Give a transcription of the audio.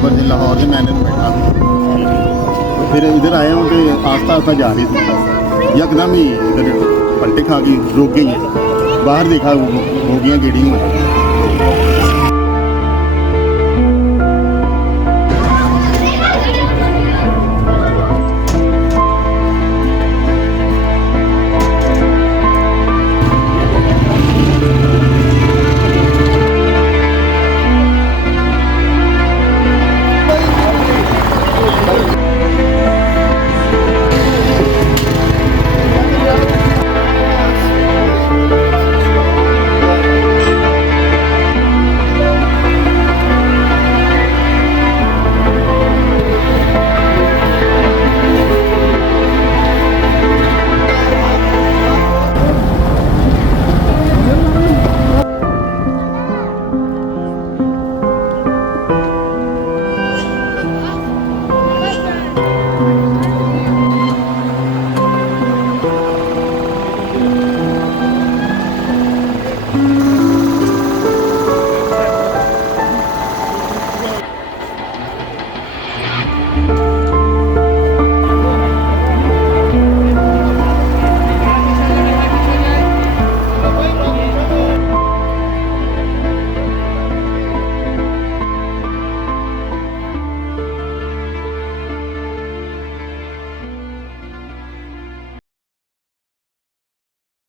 बराबर से लाहौर के मैंने बैठा तो फिर इधर आए हूँ तो आस्ता आस्ता जा रही थी, यकदम ही इधर पलटे खा गई, रुक गई। बाहर देखा बोगियाँ गिरी हुई,